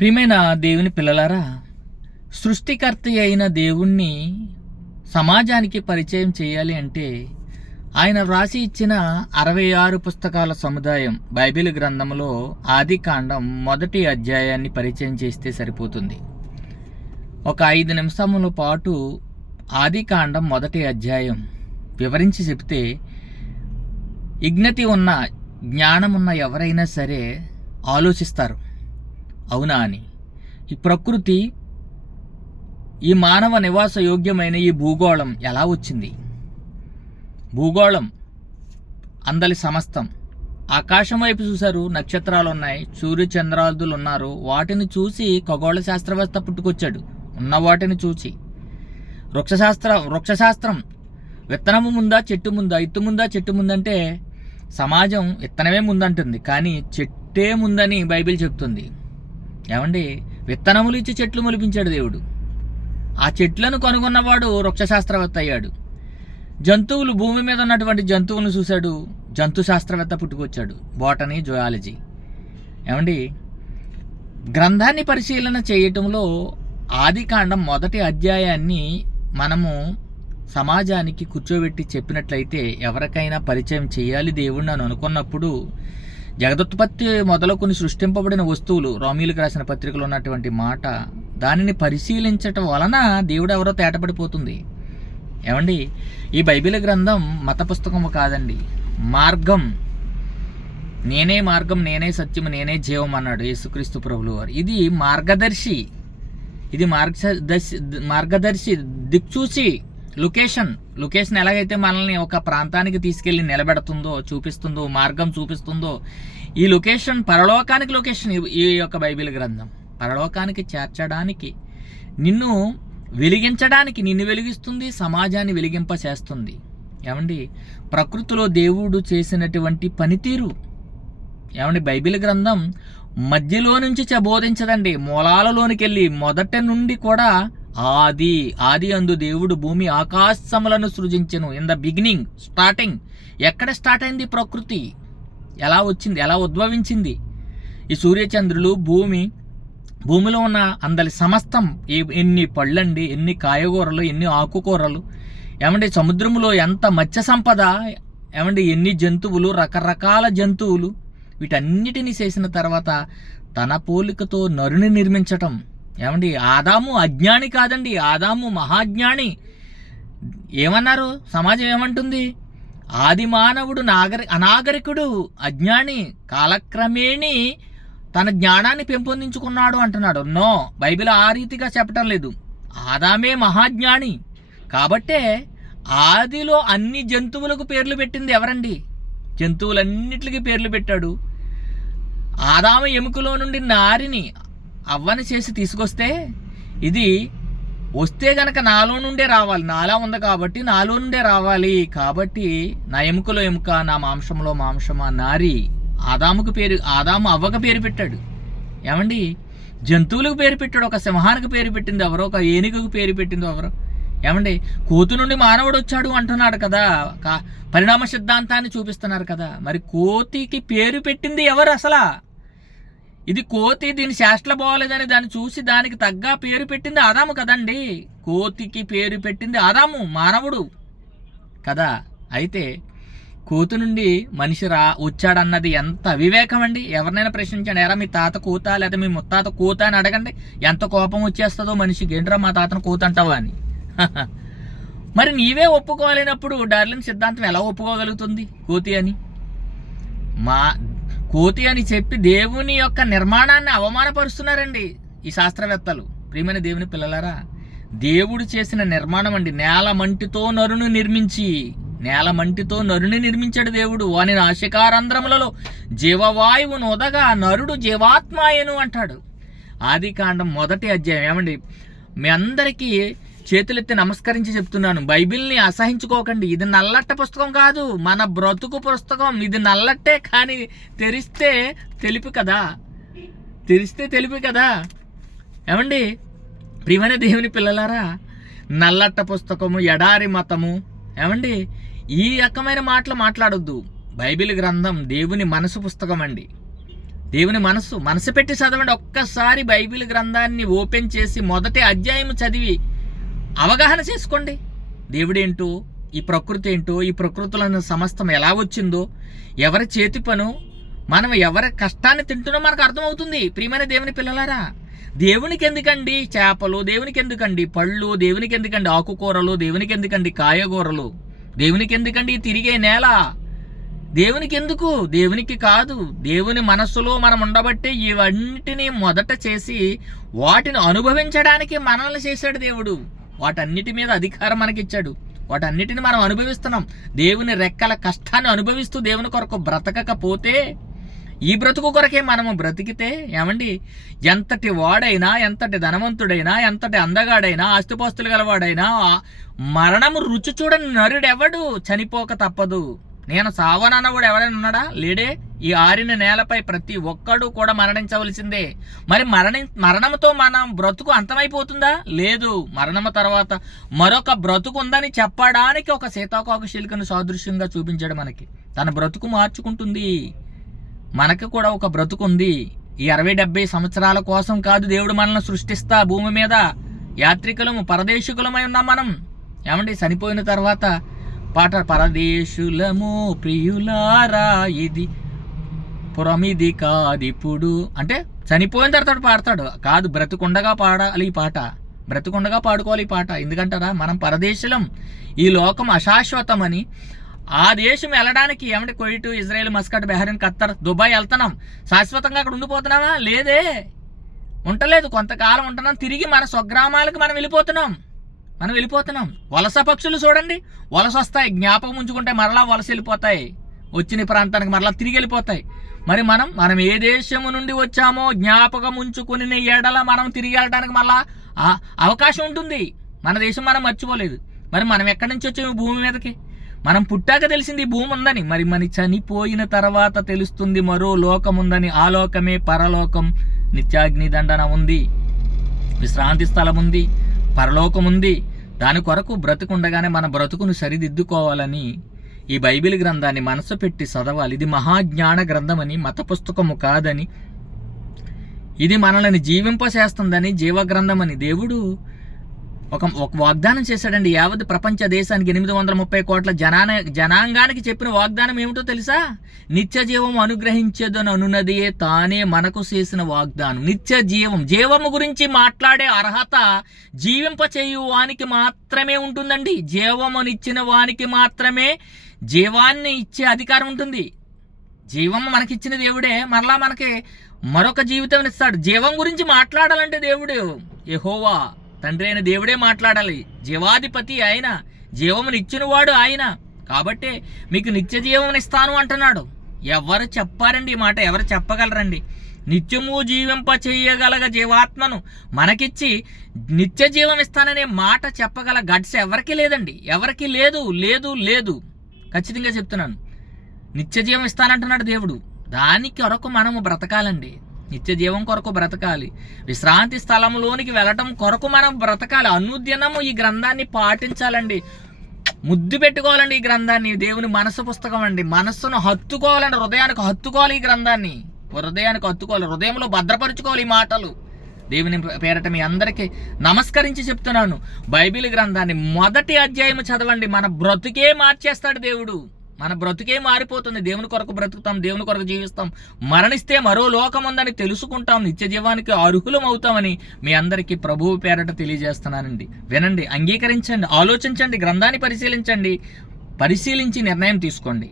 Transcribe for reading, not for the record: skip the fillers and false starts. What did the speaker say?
ప్రియమైన దేవుని పిల్లలారా, సృష్టికర్త అయిన దేవుణ్ణి సమాజానికి పరిచయం చేయాలి అంటే ఆయన వ్రాసి ఇచ్చిన 66 పుస్తకాల సముదాయం బైబిల్ గ్రంథంలో ఆదికాండం మొదటి అధ్యాయాన్ని పరిచయం చేస్తే సరిపోతుంది. ఒక 5 నిమిషముల పాటు ఆదికాండం మొదటి అధ్యాయం వివరించి చెప్తే ఇగ్నతి ఉన్న జ్ఞానమున్న ఎవరైనా సరే ఆలోచిస్తారు, అవునా అని. ఈ ప్రకృతి, ఈ మానవ నివాస యోగ్యమైన ఈ భూగోళం ఎలా వచ్చింది? భూగోళం అందలి సమస్తం. ఆకాశం వైపు చూశారు, నక్షత్రాలు ఉన్నాయి, సూర్య చంద్రాదులు ఉన్నారు. వాటిని చూసి ఖగోళ శాస్త్రవేత్త పుట్టుకొచ్చాడు, ఉన్న వాటిని చూసి. వృక్షశాస్త్రం విత్తనము ముందా చెట్టు ముందా, ఇత్తు ముందా చెట్టు ముందంటే సమాజం విత్తనమే ముందంటుంది, కానీ చెట్టే ముందని బైబిల్ చెప్తుంది. ఏమండి, విత్తనములు ఇచ్చి చెట్లు మొలిపించాడు దేవుడు. ఆ చెట్లను కనుగొన్నవాడు వృక్షశాస్త్రవేత్త అయ్యాడు. జంతువులు, భూమి మీద ఉన్నటువంటి జంతువులను చూశాడు, జంతు శాస్త్రవేత్త పుట్టుకొచ్చాడు, బోటనీ, జువాలజీ. ఏమండి, గ్రంథాన్ని పరిశీలన చేయటంలో ఆదికాండం మొదటి అధ్యాయాన్ని మనము సమాజానికి కూర్చోబెట్టి చెప్పినట్లయితే, ఎవరికైనా పరిచయం చేయాలి దేవుణ్ణి అని అనుకున్నప్పుడు, జగదుత్పత్తి మొదలుకొని సృష్టింపబడిన వస్తువులు, రోమీలకు రాసిన పత్రికలో ఉన్నటువంటి మాట, దానిని పరిశీలించటం వలన దేవుడు ఎవరో తేటపడిపోతుంది. ఏమండి, ఈ బైబిల్ గ్రంథం మత పుస్తకము కాదండి, మార్గం. నేనే మార్గం, నేనే సత్యం, నేనే జీవం అన్నాడు యేసుక్రీస్తు ప్రభులు వారు. ఇది మార్గదర్శి, ఇది మార్గదర్శి, దిక్చూచి, లొకేషన్ ఎలాగైతే మనల్ని ఒక ప్రాంతానికి తీసుకెళ్లి నిలబెడుతుందో, చూపిస్తుందో, మార్గం చూపిస్తుందో, ఈ లొకేషన్, పరలోకానికి లొకేషన్ ఈ యొక్క బైబిల్ గ్రంథం. పరలోకానికి చేర్చడానికి, నిన్ను వెలిగించడానికి, నిన్ను వెలిగిస్తుంది, సమాజాన్ని వెలిగింప చేస్తుంది. ఏమండి, ప్రకృతిలో దేవుడు చేసినటువంటి పనితీరు, ఏమండి, బైబిల్ గ్రంథం మధ్యలో నుంచి బోధించదండి, మూలాలలోనికి వెళ్ళి మొదట నుండి కూడా ఆది అందు దేవుడు భూమి ఆకాశములను సృజించెను. In the beginning, starting. ఎక్కడ స్టార్ట్ అయింది ప్రకృతి? ఎలా వచ్చింది? ఎలా ఉద్భవించింది? ఈ సూర్యచంద్రులు, భూమిలో ఉన్న అందరి సమస్తం, ఎన్ని పళ్ళండి, ఎన్ని కాయగూరలు, ఎన్ని ఆకుకూరలు, ఏమంటే సముద్రంలో ఎంత మత్స్య సంపద, ఏమంటే ఎన్ని జంతువులు, రకరకాల జంతువులు, వీటన్నిటినీ చేసిన తర్వాత తన పోలికతో నరుని నిర్మించటం. ఏమండి, ఆదాము అజ్ఞాని కాదండి, ఆదాము మహాజ్ఞాని. ఏమన్నారు? సమాజం ఏమంటుంది? ఆది మానవుడు అనాగరికుడు, అజ్ఞాని, కాలక్రమేణి తన జ్ఞానాన్ని పెంపొందించుకున్నాడు అంటున్నాడు. నో, బైబిల్ ఆ రీతిగా చెప్పటం లేదు. ఆదామే మహాజ్ఞాని. కాబట్టే ఆదిలో అన్ని జంతువులకు పేర్లు పెట్టింది ఎవరండి? జంతువులన్నిటికీ పేర్లు పెట్టాడు. ఆదాము ఎముకలో నుండి నారిని అవ్వని చేసి తీసుకొస్తే, ఇది వస్తే గనక నాలో నుండే రావాలి, నాలా ఉంది కాబట్టి నాలో నుండే రావాలి, కాబట్టి నా ఎముకలో ఎముక, నా మాంసంలో మాంసమా నారి. ఆదాము అవ్వకు పేరు పెట్టాడు. ఏమండి, జంతువులకు పేరు పెట్టాడు. ఒక సింహానికి పేరు పెట్టింది ఎవరో, ఒక ఏనుగుకు పేరు పెట్టింది ఎవరో. ఏమండి, కోతి నుండి మానవుడు వచ్చాడు అంటున్నాడు కదా, పరిణామ సిద్ధాంతాన్ని చూపిస్తున్నారు కదా. మరి కోతికి పేరు పెట్టింది ఎవరు అసలా? ఇది కోతి, దీని శాస్త్ర బాగోలేదని దాన్ని చూసి దానికి తగ్గ పేరు పెట్టింది ఆదాము కదండి. కోతికి పేరు పెట్టింది ఆదాము, మానవుడు కదా. అయితే కోతి నుండి మనిషి వచ్చాడన్నది ఎంత అవివేకం అండి. ఎవరినైనా ప్రశ్నించండి, ఎరా మీ తాత కోత లేదా మీ ముత్తాత కోత అని అడగండి, ఎంత కోపం వచ్చేస్తుందో మనిషికి. ఏంట్రా మా తాతను కోత అంటావా అని. మరి నీవే ఒప్పుకోలేనప్పుడు డార్విన్ సిద్ధాంతం ఎలా ఒప్పుకోగలుగుతుంది కోతి అని? కోతి అని చెప్పి దేవుని యొక్క నిర్మాణాన్ని అవమానపరుస్తున్నారండి ఈ శాస్త్రవేత్తలు. ప్రియమైన దేవుని పిల్లలారా, దేవుడు చేసిన నిర్మాణం అండి. నేల మంటితో నరుని నిర్మించాడు దేవుడు. వాని నాసికారంధ్రములలో జీవవాయువును వదగా నరుడు జీవాత్మాయను అంటాడు. ఆదికాండం మొదటి అధ్యాయం. ఏమండి, మీ అందరికీ చేతులెత్తి నమస్కరించి చెప్తున్నాను, బైబిల్ని అసహించుకోకండి. ఇది నల్లట్ట పుస్తకం కాదు, మన బ్రతుకు పుస్తకం. ఇది నల్లట్టే, కానీ తెరిస్తే తెలుపు కదా. ఏమండి, ప్రియమైన దేవుని పిల్లలారా, నల్లట్ట పుస్తకము, ఎడారి మతము, ఏమండి, ఈ రకమైన మాటలు మాట్లాడొద్దు. బైబిల్ గ్రంథం దేవుని మనసు పుస్తకం అండి. దేవుని మనసు పెట్టి చదవండి. ఒక్కసారి బైబిల్ గ్రంథాన్ని ఓపెన్ చేసి మొదటి అధ్యాయం చదివి అవగాహన చేసుకోండి. దేవుడేంటో, ఈ ప్రకృతి ఏంటో, ఈ ప్రకృతిలో సమస్తం ఎలా వచ్చిందో, ఎవరి చేతి పను, మనం ఎవరి కష్టాన్ని తింటున్నో మనకు అర్థమవుతుంది. ప్రియమైన దేవుని పిల్లలారా, దేవునికి ఎందుకండి చేపలు, దేవునికి ఎందుకండి పళ్ళు, దేవునికి ఎందుకండి ఆకుకూరలు, దేవునికి ఎందుకండి కాయగూరలు, దేవునికి ఎందుకండి తిరిగే నేల, దేవునికి ఎందుకు? దేవునికి కాదు. దేవుని మనస్సులో మనం ఉండబట్టే ఇవన్నిటినీ మొదట చేసి వాటిని అనుభవించడానికి మనల్ని చేశాడు దేవుడు. వాటన్నిటి మీద అధికారం మనకిచ్చాడు. వాటన్నిటిని మనం అనుభవిస్తున్నాం. దేవుని రెక్కల కష్టాన్ని అనుభవిస్తూ దేవుని కొరకు బ్రతకకపోతే, ఈ బ్రతుకు కొరకే మనము బ్రతికితే, ఏమండి, ఎంతటి వాడైనా, ఎంతటి ధనవంతుడైనా, ఎంతటి అందగాడైనా, ఆస్తిపాస్తులు గలవాడైనా మరణము రుచి చూడని నరుడెవడు చనిపోక తప్పదు. నేను సావనన్నవాడు ఎవరైనా ఉన్నాడా? లేడే. ఈ ఆరిన నేలపై ప్రతి ఒక్కడు కూడా మరణించవలసిందే. మరి మరణంతో మన బ్రతుకు అంతమైపోతుందా? లేదు. మరణము తర్వాత మరొక బ్రతుకు ఉందని చెప్పడానికి ఒక సీతాకోక చిలుకను సాదృశ్యంగా చూపించాడు మనకి. తన బ్రతుకు మార్చుకుంటుంది. మనకు కూడా ఒక బ్రతుకు ఉంది. ఈ 60-70 సంవత్సరాల కోసం కాదు దేవుడు మనల్ని సృష్టిస్తా భూమి మీద యాత్రికులము, పరదేశికులమై ఉన్నాం మనం. ఏమండి, చనిపోయిన తర్వాత పాట, పరదేశులము ప్రియులారా ఇది పురమిది కాదిప్పుడు అంటే చనిపోయిన తర్వాత పాడతాడు కాదు, బ్రతుకుండగా పాడాలి ఈ పాట, బ్రతుకుండగా పాడుకోవాలి ఈ పాట. ఎందుకంటారా, మనం పరదేశులం, ఈ లోకం అశాశ్వతమని. ఆ దేశం వెళ్ళడానికి ఏమంటే Kuwait, Israel, Muscat, Bahrain, Khattar, Dubai వెళ్తున్నాం. శాశ్వతంగా అక్కడ ఉండిపోతున్నామా? లేదే, ఉండలేదు. కొంతకాలం ఉంటున్నాం, తిరిగి మన స్వగ్రామాలకు మనం వెళ్ళిపోతున్నాం. వలస పక్షులు చూడండి, వలస వస్తాయి, జ్ఞాపకం ఉంచుకుంటే మరలా వలస వెళ్ళిపోతాయి, వచ్చిన ప్రాంతానికి మరలా తిరిగి వెళ్ళిపోతాయి. మరి మనం ఏ దేశము నుండి వచ్చామో జ్ఞాపకం ఉంచుకుని ఎడల మనం తిరిగి వెళ్ళడానికి మళ్ళా అవకాశం ఉంటుంది. మన దేశం మనం మర్చిపోలేదు. మరి మనం ఎక్కడి నుంచి వచ్చాము భూమి మీదకి? మనం పుట్టాక తెలిసింది ఈ భూమి ఉందని. మరి మన చనిపోయిన తర్వాత తెలుస్తుంది మరో లోకం ఉందని. ఆ లోకమే పరలోకం. నిత్యాగ్ని దండన ఉంది, విశ్రాంతి స్థలం ఉంది, పరలోకం ఉంది. దాని కొరకు బ్రతుకుండగానే మన బ్రతుకును సరిదిద్దుకోవాలని ఈ బైబిల్ గ్రంథాన్ని మనసు పెట్టి చదవాలి. ఇది మహాజ్ఞాన గ్రంథమని, మత పుస్తకము కాదని, ఇది మనల్ని జీవింపచేస్తుందని, జీవగ్రంథమని దేవుడు ఒక వాగ్దానం చేశాడండి. యావత్ ప్రపంచ దేశానికి 830 కోట్ల జనాంగానికి చెప్పిన వాగ్దానం ఏమిటో తెలుసా? నిత్య జీవం అనుగ్రహించేదని అనున్నదియే తానే మనకు చేసిన వాగ్దానం. నిత్య జీవము గురించి మాట్లాడే అర్హత జీవింపచేయు వానికి మాత్రమే ఉంటుందండి. జీవమునిచ్చిన వానికి మాత్రమే జీవాన్ని ఇచ్చే అధికారం ఉంటుంది. జీవము మనకిచ్చిన దేవుడే మరలా మనకి మరొక జీవితం ఇస్తాడు. జీవం గురించి మాట్లాడాలంటే దేవుడు యెహోవా తండ్రి అయిన దేవుడే మాట్లాడాలి. జీవాధిపతి ఆయన, జీవమునిచ్చిన వాడు ఆయన. కాబట్టే మీకు నిత్య జీవం ఇస్తాను అంటున్నాడు. ఎవరు చెప్పారండి ఈ మాట? ఎవరు చెప్పగలరండి? నిత్యము జీవింప చేయగలగ జీవాత్మను మనకిచ్చి నిత్య జీవం ఇస్తాననే మాట చెప్పగల గట్స్ ఎవరికి లేదండి. ఎవరికి లేదు లేదు లేదు ఖచ్చితంగా చెప్తున్నాను. నిత్య జీవం ఇస్తానంటున్నాడు దేవుడు. దానికి కొరకు మనము బ్రతకాలండి. నిత్య జీవం కొరకు బ్రతకాలి. విశ్రాంతి స్థలంలోనికి వెళ్ళటం కొరకు మనం బ్రతకాలి. అనుదినము ఈ గ్రంథాన్ని పాటించాలండి. ముద్దు పెట్టుకోవాలండి ఈ గ్రంథాన్ని. దేవుని మనసు పుస్తకం అండి. మనస్సును హత్తుకోవాలండి. హృదయానికి హత్తుకోవాలి ఈ గ్రంథాన్ని. హృదయానికి హత్తుకోవాలి, హృదయంలో భద్రపరుచుకోవాలి ఈ మాటలు. దేవుని పేరట మీ అందరికీ నమస్కరించి చెప్తున్నాను. బైబిల్ గ్రంథాన్ని మొదటి అధ్యాయం చదవండి. మన బ్రతుకే మార్చేస్తాడు దేవుడు. మన బ్రతుకే మారిపోతుంది. దేవుని కొరకు బ్రతుకుతాం, దేవుని కొరకు జీవిస్తాం. మరణిస్తే మరో లోకం ఉందని తెలుసుకుంటాం. నిత్య జీవానికి అర్హులం అవుతామని మీ అందరికీ ప్రభువు పేరట తెలియజేస్తున్నానండి. వినండి, అంగీకరించండి, ఆలోచించండి, గ్రంథాన్ని పరిశీలించి నిర్ణయం తీసుకోండి.